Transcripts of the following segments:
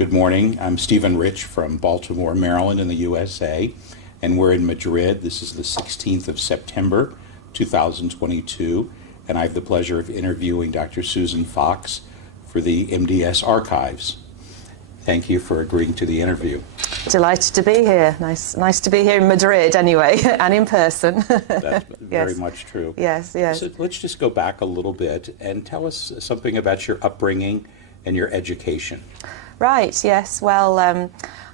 Good morning. I'm Stephen Rich from Baltimore, Maryland in the USA, and we're in Madrid. This is the 16th of September, 2022, and I have the pleasure of interviewing Dr. Susan Fox for the MDS archives. Thank you for agreeing to the interview. Delighted to be here. Nice to be here in Madrid anyway, and in person. That's very much true. Yes. So let's just go back a little bit and tell us something about your upbringing and your education. Right, yes. Well,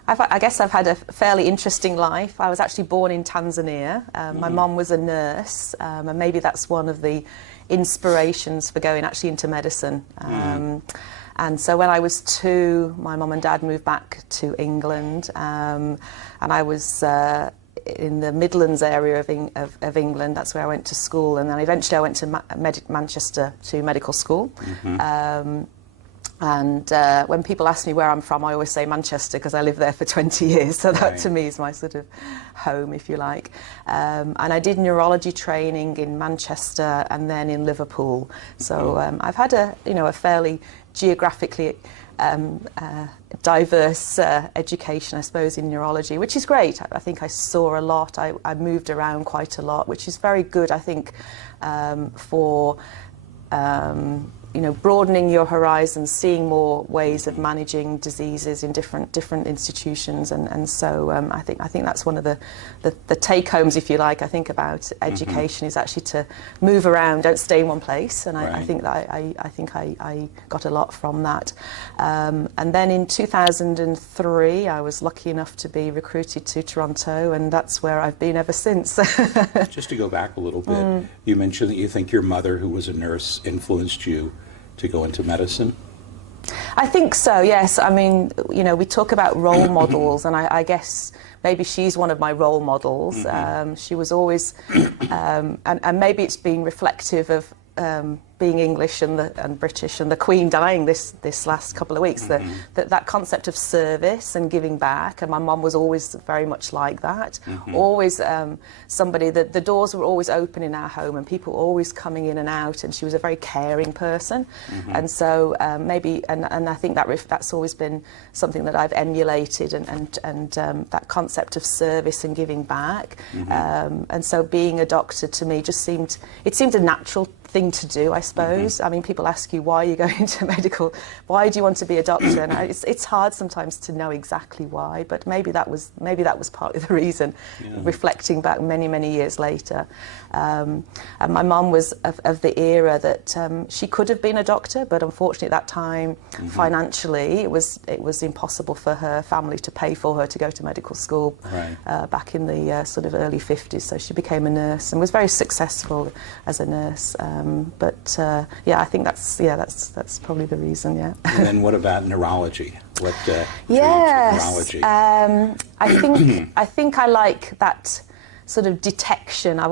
I guess I've had a fairly interesting life. I was actually born in Tanzania. My mom was a nurse, and maybe that's one of the inspirations for going actually into medicine. And so when I was 2, my mum and dad moved back to England, and I was in the Midlands area of England. That's where I went to school, and then eventually I went to Manchester to medical school. And when people ask me where I'm from, I always say Manchester because I lived there for 20 years. So that to me is my sort of home, if you like. And I did neurology training in Manchester and then in Liverpool. So I've had a fairly geographically diverse education, I suppose, in neurology, which is great. I think I saw a lot. I moved around quite a lot, which is very good, I think, for broadening your horizons, seeing more ways of managing diseases in different institutions, and so I think that's one of the take homes, if you like. I think about education is actually to move around, don't stay in one place, and I think that I got a lot from that. And then in 2003, I was lucky enough to be recruited to Toronto, and that's where I've been ever since. Just to go back a little bit, you mentioned that you think your mother, who was a nurse, influenced you to go into medicine? I think so, yes. I mean, we talk about role models, and I guess maybe she's one of my role models. She was always, and maybe it's been reflective of being English and British, and the Queen dying this last couple of weeks, that concept of service and giving back, and my mum was always very much like that. Always somebody that the doors were always open in our home, and people always coming in and out, and she was a very caring person. And so maybe, and I think that's always been something that I've emulated, and that concept of service and giving back. And so being a doctor to me just seemed a natural thing to do, I suppose. I mean, people ask you, why are you going into medical? Why do you want to be a doctor? And it's hard sometimes to know exactly why, but maybe that was partly the reason. Reflecting back many years later, and my mum was of the era that she could have been a doctor, but unfortunately at that time, financially, it was impossible for her family to pay for her to go to medical school. Back in the sort of early 50s, so she became a nurse and was very successful as a nurse. But I think that's probably the reason. And then what about neurology? What neurology? I think I like that sort of detection. I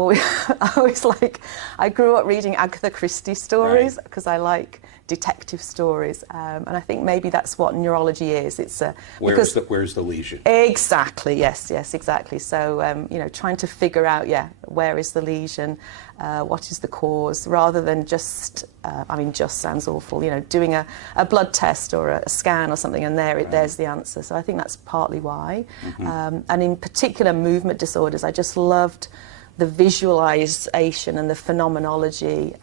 grew up reading Agatha Christie stories because I like detective stories, and I think maybe that's what neurology is. It's where's the lesion? Exactly. Yes, exactly. So trying to figure out where is the lesion, what is the cause, rather than just just sounds awful. Doing a blood test or a scan or something, and there's the answer. So I think that's partly why. And in particular, movement disorders, I just loved the visualization and the phenomenology.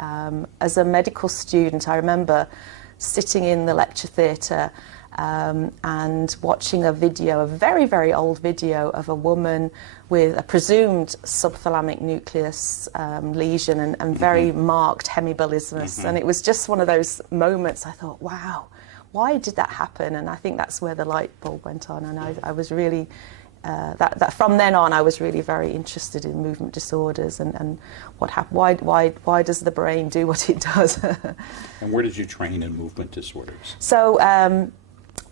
As a medical student, I remember sitting in the lecture theatre and watching a very, very old video of a woman with a presumed subthalamic nucleus lesion and very marked hemibolismus. And it was just one of those moments I thought, wow, why did that happen? And I think that's where the light bulb went on, and I was really that from then on, I was really very interested in movement disorders and what happened. Why does the brain do what it does? And where did you train in movement disorders? So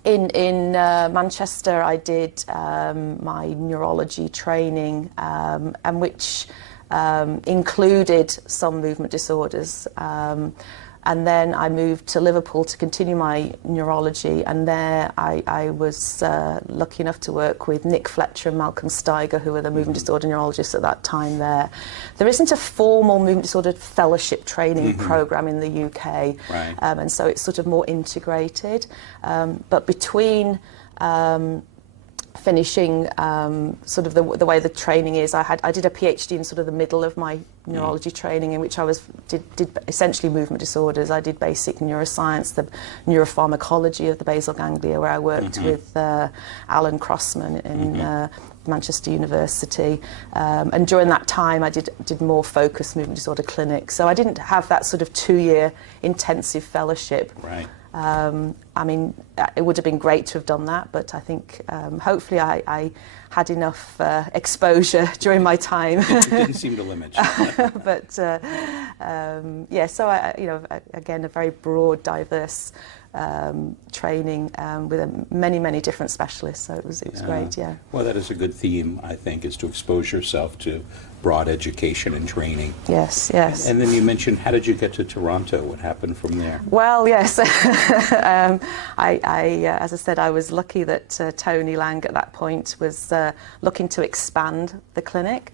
in Manchester, I did my neurology training, and which included some movement disorders. And then I moved to Liverpool to continue my neurology, and there I was lucky enough to work with Nick Fletcher and Malcolm Steiger, who were the movement disorder neurologists at that time there. There isn't a formal movement disorder fellowship training program in the UK, Right. And so it's sort of more integrated. But between finishing sort of the way the training is, I did a PhD in sort of the middle of my neurology training, in which I did essentially movement disorders. I did basic neuroscience, the neuropharmacology of the basal ganglia, where I worked with Alan Crossman in Manchester University, and during that time I did more focused movement disorder clinics. So I didn't have that sort of 2-year intensive fellowship. Right. I mean, it would have been great to have done that, but I think hopefully I had enough exposure during my time. It didn't seem to limit you. But yeah, so again, a very broad, diverse training with many different specialists. So it was great. Yeah. Well, that is a good theme, I think, is to expose yourself to broad education and training. Yes. And then you mentioned, how did you get to Toronto? What happened from there? Well, yes. As I said, I was lucky that Tony Lang at that point was looking to expand the clinic.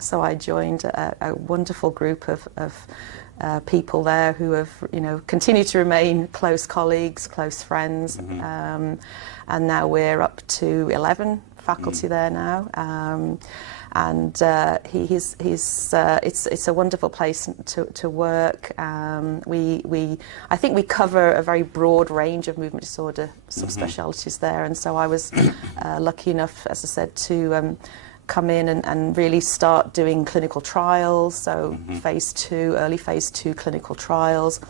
So I joined a wonderful group of people there who have, continued to remain close colleagues, close friends, and now we're up to 11 faculty there now. And it's a wonderful place to work. I think we cover a very broad range of movement disorder subspecialties there, and so I was lucky enough, as I said, to come in and really start doing clinical trials, so early phase 2 clinical trials,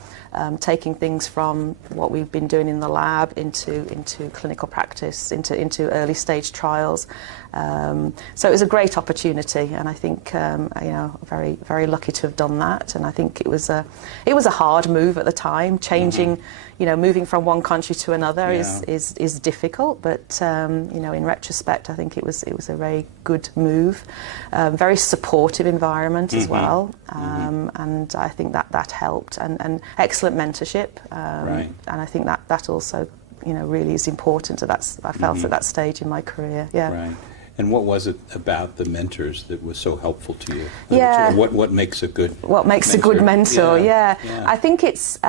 taking things from what we've been doing in the lab into clinical practice, into early stage trials. So it was a great opportunity, and I think very lucky to have done that. And I think it was a hard move at the time. Changing, moving from one country to another is difficult, but in retrospect, I think it was a very good move. Very supportive environment as well, and I think that helped, and excellent mentorship. Right. And I think that also really is important. I felt at that stage in my career. Yeah. Right. And what was it about the mentors that was so helpful to you? Yeah. What makes a good a good mentor? Yeah. I think it's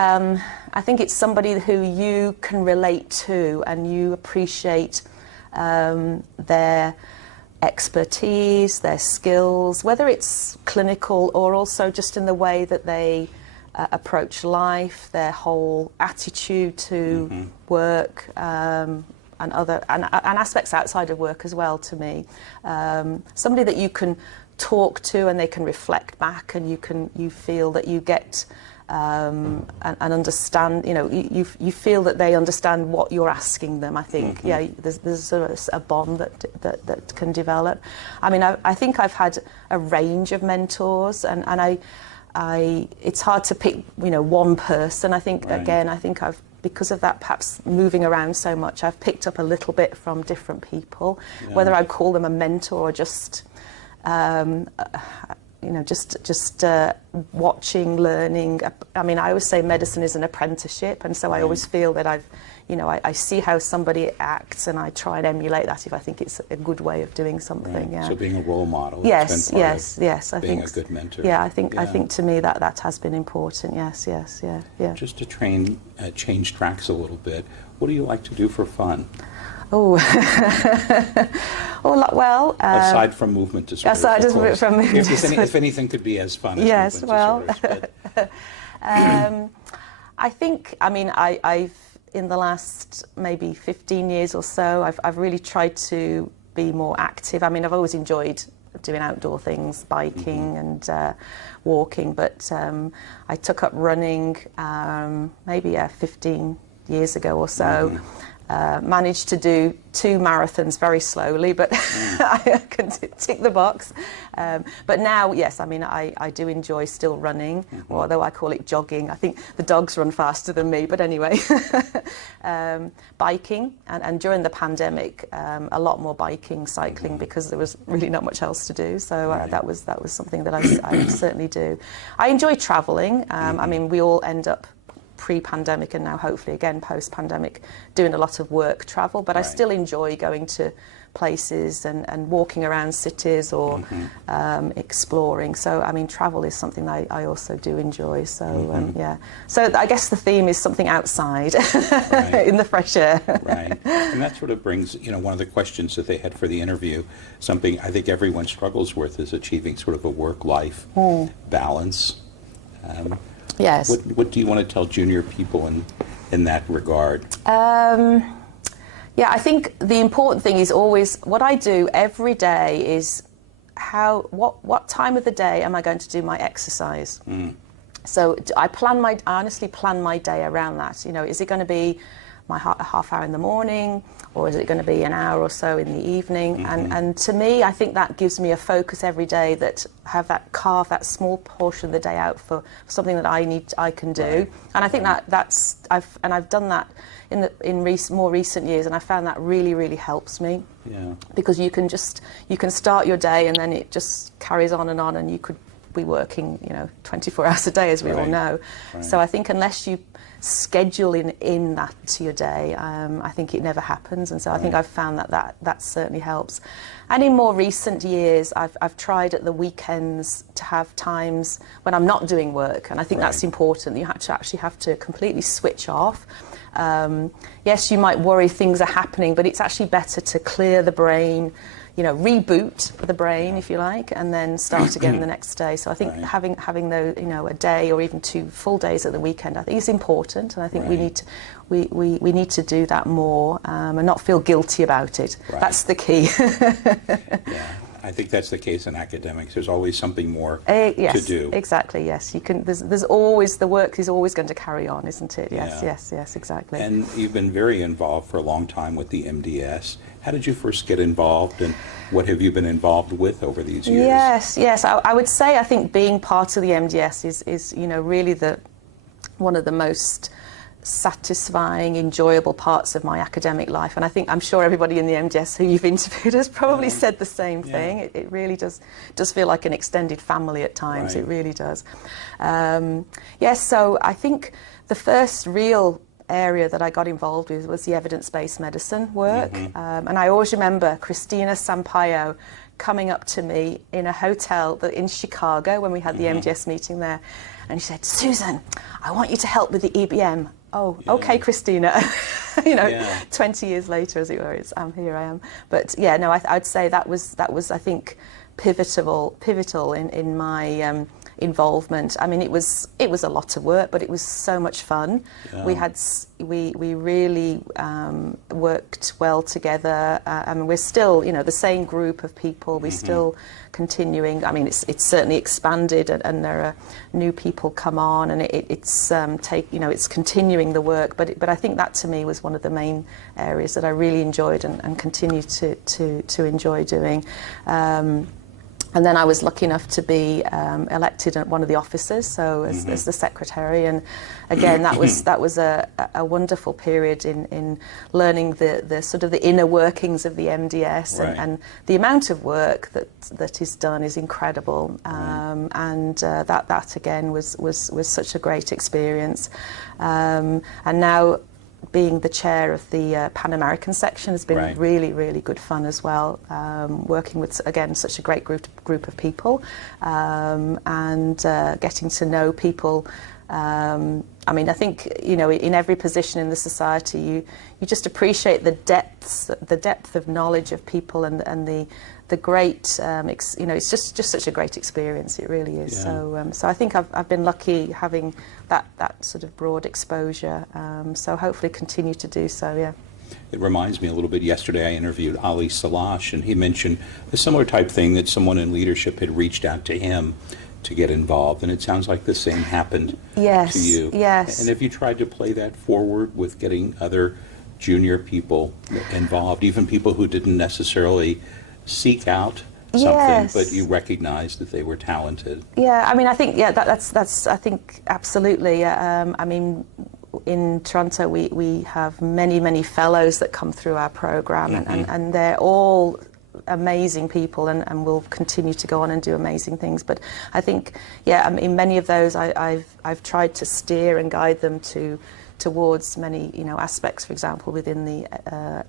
somebody who you can relate to, and you appreciate their expertise, their skills, whether it's clinical or also just in the way that they approach life, their whole attitude to work, and aspects outside of work as well. To me, somebody that you can talk to and they can reflect back, and you feel that you get and understand. You feel that they understand what you're asking them. I think there's sort of a bond that can develop. I mean, I think I've had a range of mentors, and it's hard to pick one person. I think again, I've, because of that, perhaps moving around so much, I've picked up a little bit from different people, whether I'd call them a mentor or just watching, learning. I mean, I always say medicine is an apprenticeship, and so I always feel that I see how somebody acts, and I try and emulate that if I think it's a good way of doing something. Right. Yeah. So being a role model. Yes. I being think a good mentor. Yeah, I think to me that has been important. Yes. Yeah. Just to change tracks a little bit. What do you like to do for fun? Oh, well. Aside from movement disorders. From movement disorders. If anything could be as fun as movement disorders. But. I think. I mean, I've in the last maybe 15 years or so, I've really tried to be more active. I mean, I've always enjoyed doing outdoor things, biking and walking, but I took up running maybe 15 years ago or so. managed to do 2 marathons very slowly, but I can tick the box. But now, yes, I mean, I do enjoy still running, although I call it jogging. I think the dogs run faster than me, but anyway. Biking, and during the pandemic, a lot more biking, cycling, because there was really not much else to do. So that was something that I certainly do. I enjoy travelling. I mean, we all end up pre-pandemic and now hopefully again post-pandemic doing a lot of work travel, but I still enjoy going to places and walking around cities or exploring. So I mean, travel is something I also do enjoy. So yeah, so I guess the theme is something outside in the fresh air. Right, and that sort of brings, you know, one of the questions that they had for the interview, something I think everyone struggles with, is achieving sort of a work-life balance. Yes. What do you want to tell junior people in that regard? Yeah, I think the important thing is always, what I do every day is what time of the day am I going to do my exercise? So I honestly plan my day around that. You know, is it going to be my half hour in the morning, or is it going to be an hour or so in the evening? And to me, I think that gives me a focus every day, that carve that small portion of the day out for something that I can do. And I think I've done that in more recent years, and I found that really helps me. Yeah. Because you can start your day and then it just carries on, and you could be working, you know, 24 hours a day, as we all know. So I think unless you schedule in that to your day, I think it never happens. And so I think I've found that certainly helps. And in more recent years, I've tried at the weekends to have times when I'm not doing work, and I think that's important. You actually have to completely switch off. Yes, you might worry things are happening, but it's actually better to clear the brain, you know, reboot the brain, if you like, and then start again the next day. So I think having those, you know, a day or even 2 full days at the weekend, I think is important, and I think we need to do that more, and not feel guilty about it. That's the key. I think that's the case in academics. There's always something more to do. Exactly. Yes, you can. There's always, the work is always going to carry on, isn't it? Yes, exactly. And you've been very involved for a long time with the MDS. How did you first get involved, and what have you been involved with over these years? Yes. I would say I think being part of the MDS is you know, really one of the most satisfying, enjoyable parts of my academic life. And I'm sure everybody in the MDS who you've interviewed has probably said the same thing. It really does feel like an extended family at times. It really does. Yes, so I think the first real area that I got involved with was the evidence-based medicine work. And I always remember Christina Sampaio coming up to me in a hotel in Chicago when we had the MDS meeting there, and she said, "Susan, I want you to help with the EBM." Oh, okay, Christina. You know, 20 years later, as it were, here I am. But yeah, no, I'd say that was I think pivotal in my involvement. I mean, it was a lot of work, but it was so much fun. We really worked well together. I mean, we're still, you know, the same group of people. We're still continuing. I mean, it's certainly expanded, and there are new people come on, and it's continuing the work. But I think that to me was one of the main areas that I really enjoyed and continue to enjoy doing. And then I was lucky enough to be elected at one of the offices, so as the secretary. And again, that was a wonderful period in learning the sort of the inner workings of the MDS, and the amount of work that is done is incredible. And that again was such a great experience. And now, being the chair of the Pan American Section has been really good fun as well, working with, again, such a great group of people, and getting to know people. I mean, I think, you know, in every position in the society, you just appreciate the depth of knowledge of people, and the great, you know, it's just such a great experience. It really is. So I think I've been lucky having that sort of broad exposure. So hopefully continue to do so. Yeah. It reminds me a little bit. Yesterday, I interviewed Ali Salash, and he mentioned a similar type thing, that someone in leadership had reached out to him to get involved, and it sounds like the same happened to you. Yes. And have you tried to play that forward with getting other junior people involved, even people who didn't necessarily seek out something, Yes. but you recognized that they were talented. Yeah, I mean, I think, yeah, that's I think, absolutely. I mean, in Toronto, we have many fellows that come through our program, and they're all amazing people, and will continue to go on and do amazing things. But I think, yeah, I mean, many of those I've tried to steer and guide them towards many, aspects, for example, within the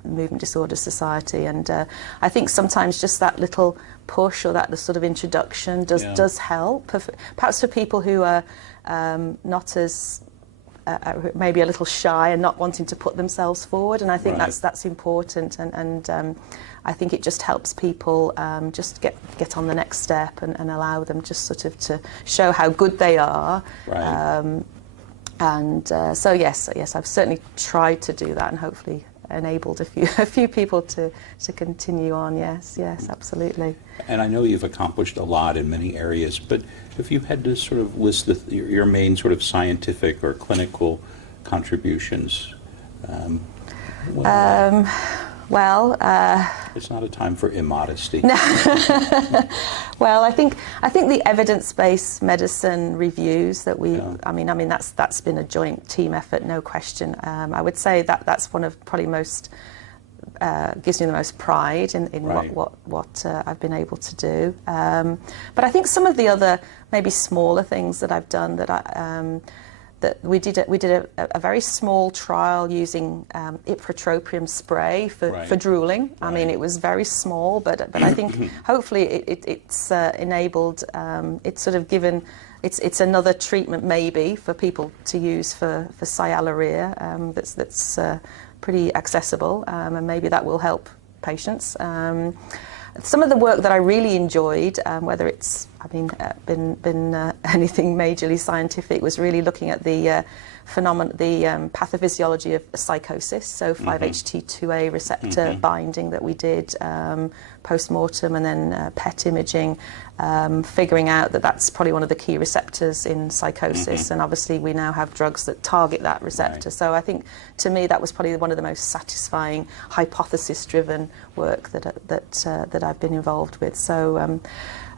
Movement Disorder Society. And I think sometimes just that little push or that sort of introduction does help. Perhaps for people who are not as maybe a little shy and not wanting to put themselves forward, and I think that's important, and I think it just helps people just get on the next step and allow them just sort of to show how good they are. Right. So yes, I've certainly tried to do that, and hopefully enabled a few people to continue on. Yes, absolutely. And I know you've accomplished a lot in many areas, but if you had to sort of list your main sort of scientific or clinical contributions, it's not a time for immodesty. Well, I think the evidence-based medicine reviews that we, I mean that's been a joint team effort, no question. I would say that's one of probably most gives me the most pride in what I've been able to do. But I think some of the other maybe smaller things that I've done that we did a very small trial using ipratropium spray for drooling. I mean, it was very small, but I think hopefully it's enabled. It's sort of given. It's another treatment maybe for people to use for sialorrhea. That's pretty accessible, and maybe that will help patients. Some of the work that I really enjoyed, whether it's been anything majorly scientific, was really looking at the pathophysiology of psychosis. So 5-HT2A receptor binding that we did post-mortem, and then PET imaging, figuring out that that's probably one of the key receptors in psychosis. And obviously we now have drugs that target that receptor. So I think, to me, that was probably one of the most satisfying hypothesis-driven work that I've been involved with. So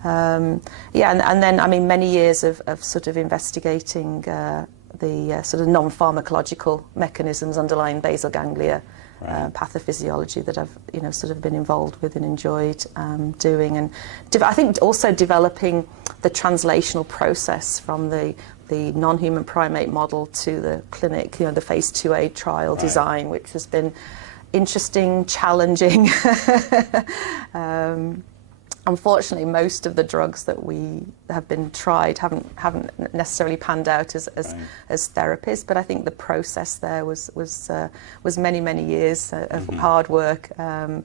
and then, I mean, many years of sort of investigating the sort of non-pharmacological mechanisms underlying basal ganglia pathophysiology that I've sort of been involved with and enjoyed doing, and I think also developing the translational process from the non-human primate model to the clinic, the phase 2A trial design, which has been interesting, challenging. Unfortunately, most of the drugs that we have been tried haven't necessarily panned out as therapies. But I think the process there was many years of hard work, and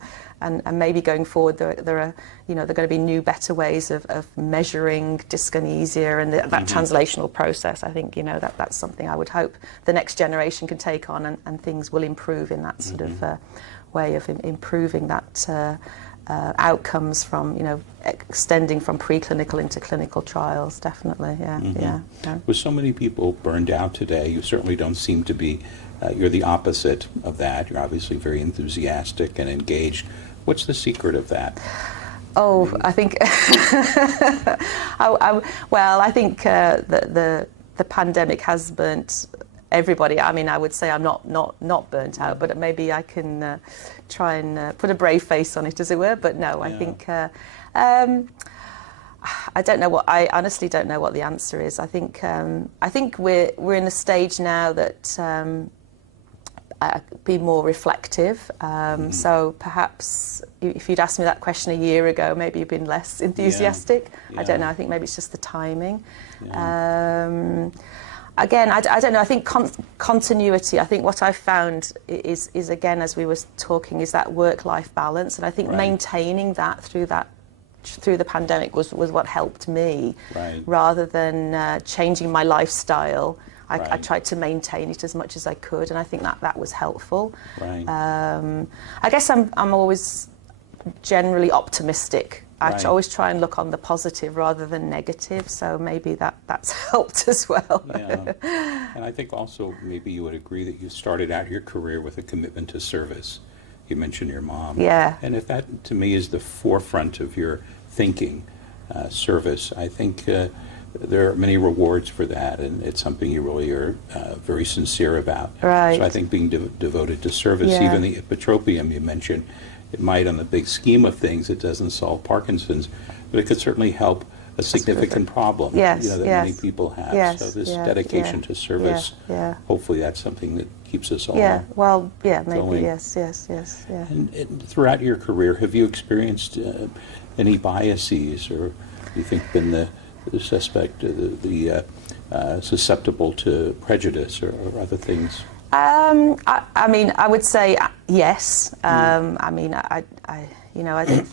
maybe going forward there are going to be new, better ways of measuring dyskinesia and that translational process. I think that's something I would hope the next generation can take on, and things will improve in that sort of way of improving that. Outcomes from extending from preclinical into clinical trials, definitely. With so many people burned out today, you certainly don't seem to be. You're the opposite of that. You're obviously very enthusiastic and engaged. What's the secret of that? Oh, I think I think the pandemic has burnt everybody. I mean, I would say I'm not burnt out, but maybe I can try and put a brave face on it, as it were. But no, I think I don't know what. I honestly don't know what the answer is. I think we're in a stage now that be more reflective. So perhaps if you'd asked me that question a year ago, maybe you'd been less enthusiastic. I don't know. I think maybe it's just the timing. Again, I don't know. I think continuity. I think what I found is again, as we were talking, is that work-life balance, and I think maintaining that through the pandemic was what helped me, rather than changing my lifestyle. I tried to maintain it as much as I could, and I think that was helpful. I guess I'm always generally optimistic Right. always try and look on the positive rather than negative, so maybe that's helped as well. Yeah. And I think also maybe you would agree that you started out your career with a commitment to service. You mentioned your mom. Yeah. And if that, to me, is the forefront of your thinking, service, I think there are many rewards for that, and it's something you really are very sincere about. Right. So I think being devoted to service, Yeah. even the ipotropium you mentioned, it might, on the big scheme of things, it doesn't solve Parkinson's, but it could certainly help a significant problem, Yes, that yes. many people have. Yes, So this yeah, dedication yeah, to service, yeah. hopefully that's something that keeps us all. Yeah, well, yeah, maybe, going. yes, yeah. And throughout your career, have you experienced any biases, or do you think been the suspect, susceptible to prejudice or other things? I mean, I would say yes. I mean, I think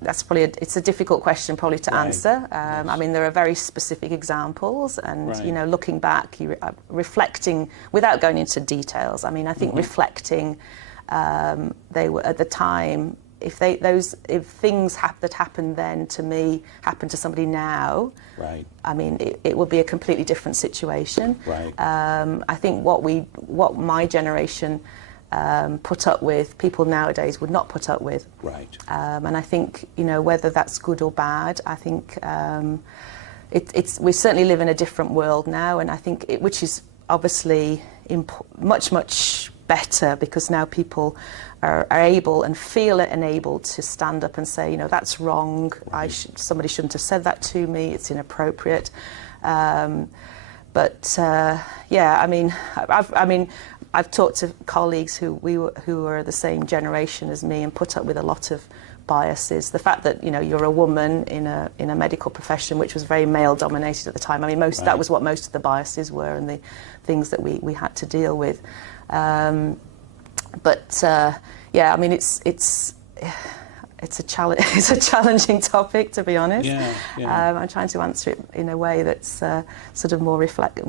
that's probably it's a difficult question probably to Right. answer. Yes. I mean, there are very specific examples, and Right. looking back, reflecting without going into details. I mean, I think reflecting, they were at the time. If things that happened then to me happen to somebody now, Right. I mean, it would be a completely different situation. Right. I think what my generation put up with, people nowadays would not put up with. Right. And I think, whether that's good or bad, I think we certainly live in a different world now, and I think which is obviously much better, because now people are able and feel enabled to stand up and say, that's wrong. Right. Somebody shouldn't have said that to me. It's inappropriate. But yeah, I mean, I've talked to colleagues who are the same generation as me and put up with a lot of biases. The fact that you're a woman in a medical profession which was very male dominated at the time. I mean, Right. that was what most of the biases were, and the things that we had to deal with. But yeah, I mean, it's a challenge. It's a challenging topic, to be honest. Yeah, yeah. I'm trying to answer it in a way that's sort of more reflective.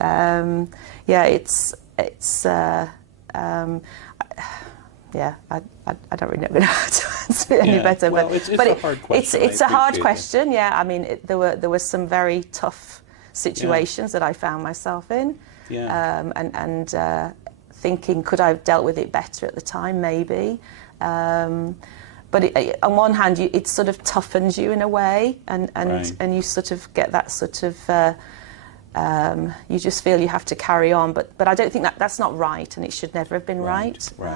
Yeah, yeah, I don't really know how to answer it any better. Well, but it's a hard question. It's a hard appreciate question. Yeah, I mean, there were some very tough situations that I found myself in. Yeah. And thinking, could I have dealt with it better at the time? Maybe. But on one hand, it sort of toughens you in a way, and Right. you sort of get that sort of, you just feel you have to carry on. But I don't think that's not right, and it should never have been right. Right.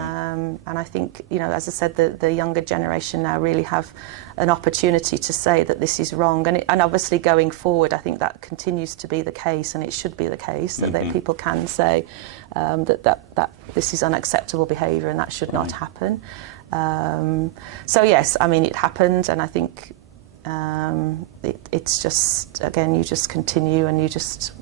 And I think, as I said, the younger generation now really have an opportunity to say that this is wrong. And obviously going forward, I think that continues to be the case, and it should be the case, that people can say that this is unacceptable behaviour and that should not happen. So yes, I mean, it happened, and I think it's just, again, you just continue, and you just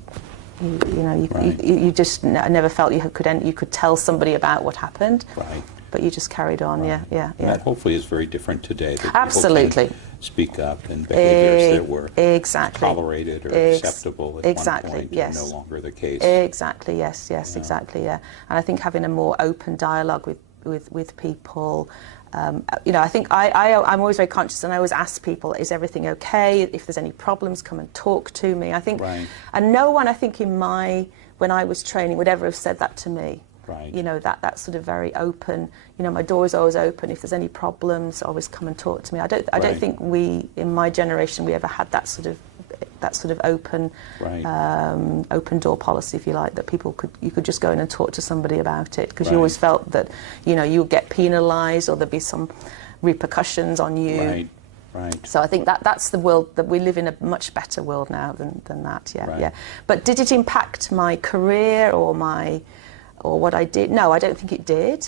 Right. you just never felt you could tell somebody about what happened. Right. But you just carried on. Right. Yeah. And that hopefully is very different today. That people Absolutely. can speak up, and behaviors that were Exactly. tolerated or acceptable at exactly, one point yes. are no longer the case. Exactly. Yes. Exactly. Yeah. And I think having a more open dialogue with people. I think I'm always very conscious, and I always ask people, is everything okay? If there's any problems, come and talk to me. I think, Right. and no one, I think, when I was training would ever have said that to me. Right. That sort of very open. My door is always open. If there's any problems, always come and talk to me. I don't Right. think we, in my generation, we ever had that sort of open, Right. open door policy, if you like, that you could just go in and talk to somebody about it, because Right. you always felt that you would get penalised, or there'd be some repercussions on you. Right. Right. So I think that's the world, that we live in a much better world now than that. Yeah, Right. yeah. But did it impact my career or what I did? No, I don't think it did.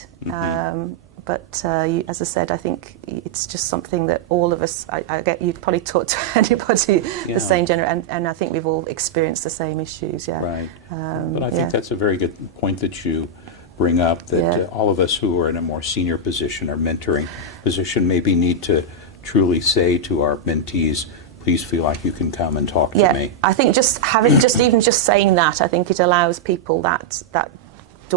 But as I said, I think it's just something that all of us, you'd probably talk to anybody Yeah. the same gender, and I think we've all experienced the same issues. Yeah. Right. But I yeah. think that's a very good point that you bring up, that Yeah. all of us who are in a more senior position or mentoring position maybe need to truly say to our mentees, please feel like you can come and talk to me. I think just even saying that, I think it allows people that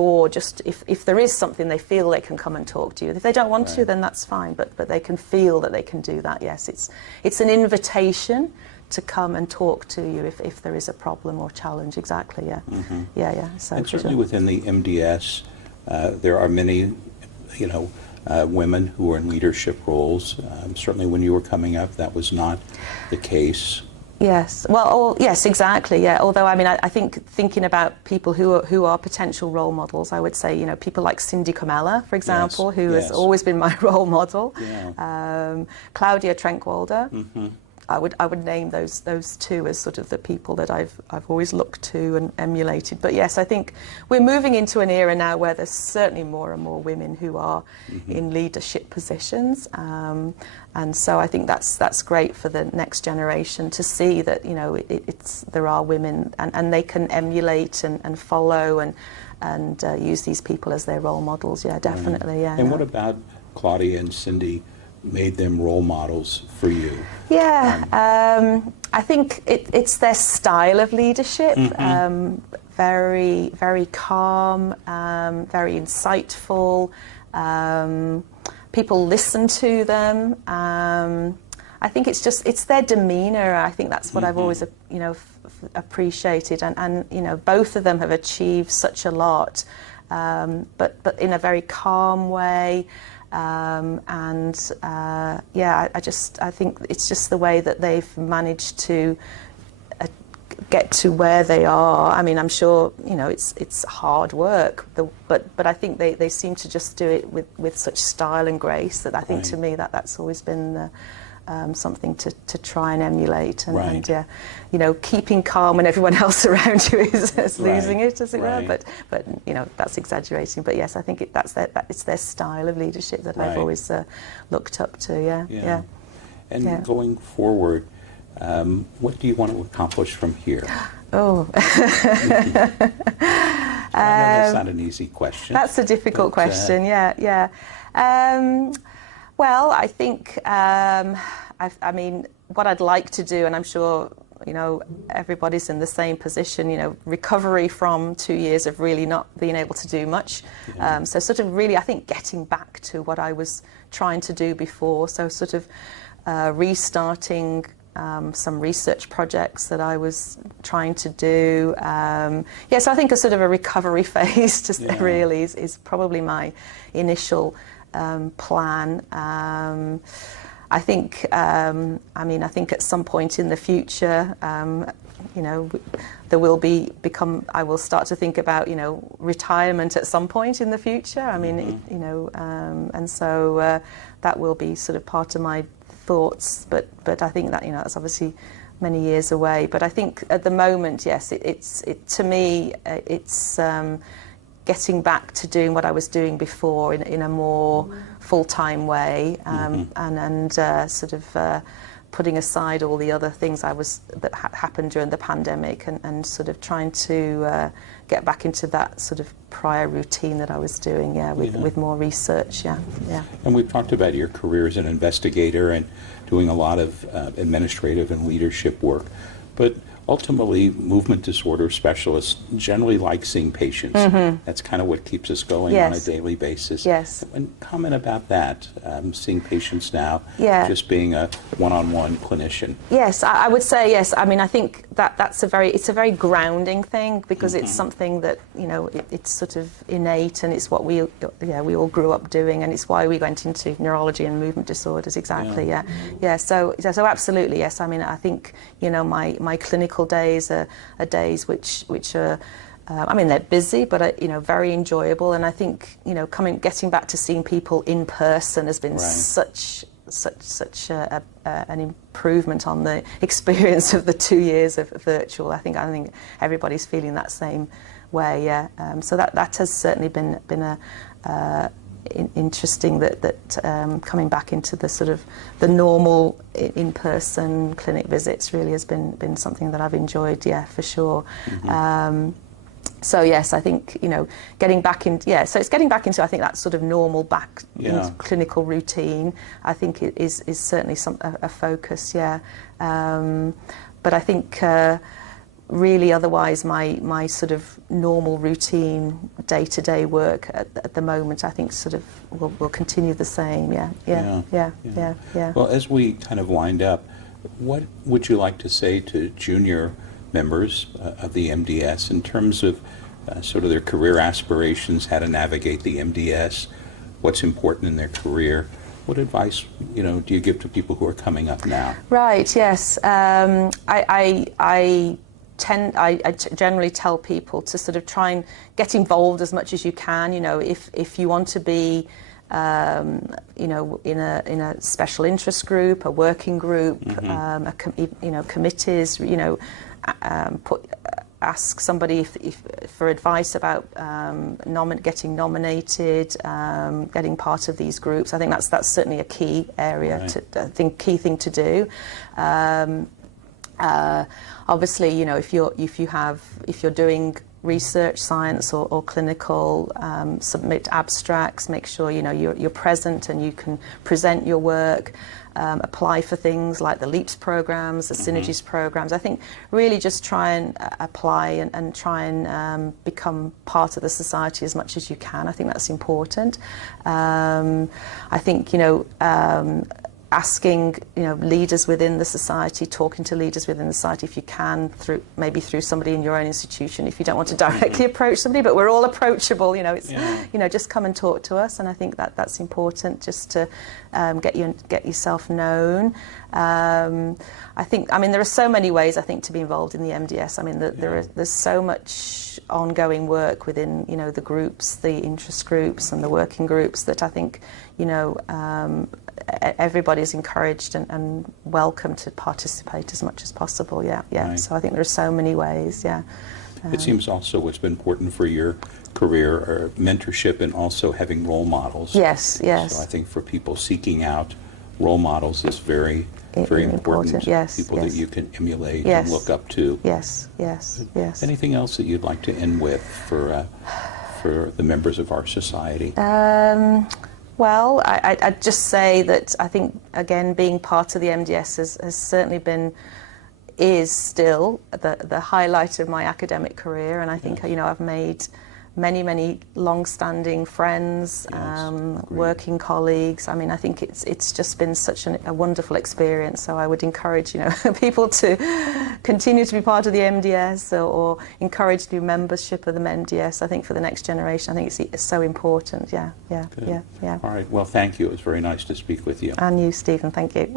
door, just if there is something they feel they can come and talk to you. If they don't want to, then that's fine, but they can feel that they can do that. Yes, it's an invitation to come and talk to you if there is a problem or challenge. Exactly, yeah. Yeah. So and certainly within the MDS, there are many, women who are in leadership roles. Certainly when you were coming up, that was not the case. Yes. Well, yes, exactly. Yeah. Although, I mean, I think thinking about people who are potential role models, I would say, people like Cindy Comella, for example, who has always been my role model. Yeah. Claudia Trenkwalder. I would name those two as sort of the people that I've always looked to and emulated. But yes, I think we're moving into an era now where there's certainly more and more women who are in leadership positions, and so I think that's great for the next generation to see that there are women and they can emulate and follow and use these people as their role models. Yeah, definitely. Yeah. And what about Claudia and Cindy? Made them role models for you? Yeah, I think it's their style of leadership. Very, very calm, very insightful. People listen to them. I think it's their demeanour. I think that's what I've always appreciated, and both of them have achieved such a lot, but in a very calm way. I think it's just the way that they've managed to get to where they are. I mean, I'm sure it's hard work, but I think they seem to just do it with such style and grace that I think to me that's always been something to try and emulate, and keeping calm when everyone else around you is losing it, as it were. But that's exaggerating. But yes, I think it's their style of leadership that I've always looked up to. Yeah. And going forward, what do you want to accomplish from here? Oh. I know that's not an easy question. That's a difficult question. Yeah. Well, I think, I mean, what I'd like to do, and I'm sure, everybody's in the same position, recovery from 2 years of really not being able to do much. So sort of really, I think, getting back to what I was trying to do before. So sort of restarting some research projects that I was trying to do. So I think a sort of a recovery phase really is probably my initial plan. I think, I think at some point in the future, there will I will start to think about, retirement at some point in the future. I mean, and so that will be sort of part of my thoughts. But I think that, that's obviously many years away. But I think at the moment, yes, to me, it's getting back to doing what I was doing before in a more full-time way, and sort of putting aside all the other things that happened during the pandemic, and sort of trying to get back into that sort of prior routine that I was doing, with more research, yeah. And we've talked about your career as an investigator and doing a lot of administrative and leadership work, but ultimately, movement disorder specialists generally like seeing patients. That's kind of what keeps us going on a daily basis. Yes. And comment about that, seeing patients now, just being a one-on-one clinician. Yes, I would say yes. I mean, I think it's a very grounding thing, because it's something that it's sort of innate, and it's what we all grew up doing, and it's why we went into neurology and movement disorders. Exactly. Yeah. So absolutely yes. I mean, I think my clinical days are days which are they're busy, but very enjoyable, and I think getting back to seeing people in person has been such an improvement on the experience of the 2 years of virtual. I think everybody's feeling that same way. So that has certainly been interesting, that coming back into the sort of the normal in-person clinic visits really has been something that I've enjoyed, for sure. So yes, I think getting back in, so it's getting back into, I think, that sort of normal into clinical routine. I think it is certainly a focus, But I think really, otherwise, my sort of normal routine day-to-day work at the moment, I think, sort of will continue the same. Yeah. Well, as we kind of wind up, what would you like to say to junior members of the MDS in terms of sort of their career aspirations, how to navigate the MDS, what's important in their career? What advice, do you give to people who are coming up now? Right. Yes. I generally tell people to sort of try and get involved as much as you can. If you want to be, in a special interest group, a working group, committees, ask somebody for advice about getting nominated, getting part of these groups. I think that's certainly a key area, right. Key thing to do. Obviously, if you're doing research, science or clinical, submit abstracts, make sure you're present and you can present your work. Apply for things like the LEAPS programs, the Synergies programs. I think really just try and apply and try and become part of the society as much as you can. I think that's important. I think asking leaders within the society, talking to leaders within the society if you can, maybe through somebody in your own institution, if you don't want to directly approach somebody, but we're all approachable. It's just come and talk to us, and I think that's important, just to get yourself known. There are so many ways, I think, to be involved in the MDS. There's so much ongoing work within the groups, the interest groups and the working groups, that I think everybody is encouraged and welcome to participate as much as possible. Right. So I think there are so many ways. It seems also what's been important for your career are mentorship and also having role models. Yes. So I think for people seeking out role models is very important. Yes. People that you can emulate and look up to. Yes. Anything else that you'd like to end with for the members of our society? Well, I'd just say that I think, again, being part of the MDS has certainly is still the highlight of my academic career, and I think I've made many long-standing friends, working colleagues. I think it's just been such a wonderful experience. So I would encourage people to continue to be part of the MDS, or encourage new membership of the MDS. I think for the next generation, I think it's so important. Yeah. All right. Well, thank you. It was very nice to speak with you. And you, Stephen. Thank you.